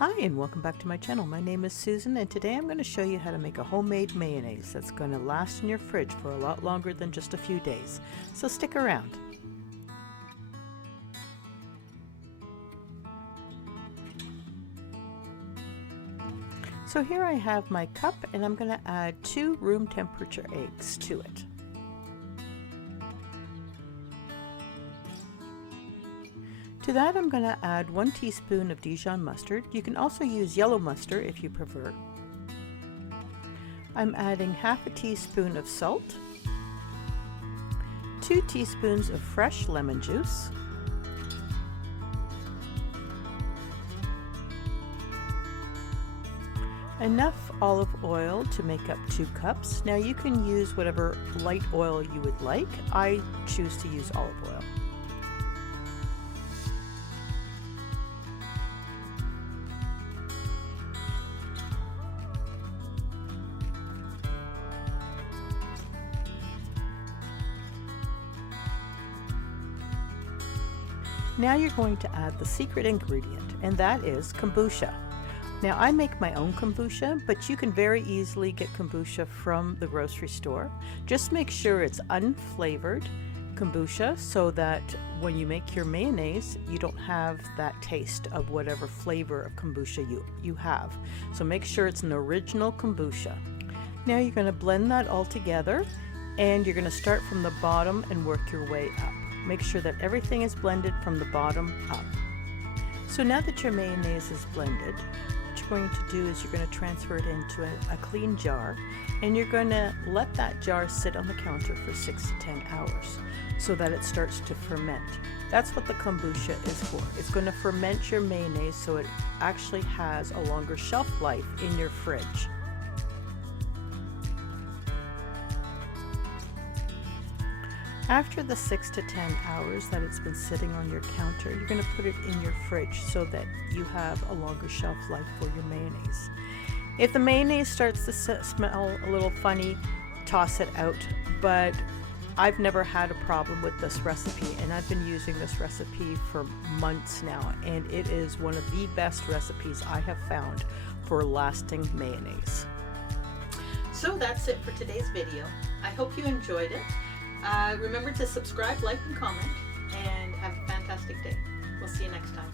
Hi and welcome back to my channel. My name is Susan and today I'm going to show you how to make a homemade mayonnaise that's going to last in your fridge for a lot longer than just a few days. So stick around. So here I have my cup and I'm going to add 2 room temperature eggs to it. To that I'm going to add 1 teaspoon of Dijon mustard. You can also use yellow mustard if you prefer. I'm adding half a teaspoon of salt, 2 teaspoons of fresh lemon juice, enough olive oil to make up 2 cups. Now you can use whatever light oil you would like. I choose to use olive oil. Now you're going to add the secret ingredient, and that is kombucha. Now I make my own kombucha, but you can very easily get kombucha from the grocery store. Just make sure it's unflavored kombucha so that when you make your mayonnaise, you don't have that taste of whatever flavor of kombucha you have. So make sure it's an original kombucha. Now you're going to blend that all together, and you're going to start from the bottom and work your way up. Make sure that everything is blended from the bottom up. So now that your mayonnaise is blended, what you're going to do is you're going to transfer it into a clean jar, and you're going to let that jar sit on the counter for 6 to 10 hours so that it starts to ferment. That's what the kombucha is for. It's going to ferment your mayonnaise so it actually has a longer shelf life in your fridge. After the 6 to 10 hours that it's been sitting on your counter, you're going to put it in your fridge so that you have a longer shelf life for your mayonnaise. If the mayonnaise starts to smell a little funny, toss it out. But I've never had a problem with this recipe, and I've been using this recipe for months now, and it is one of the best recipes I have found for lasting mayonnaise. So that's it for today's video. I hope you enjoyed it. Remember to subscribe, like, and comment, and have a fantastic day. We'll see you next time.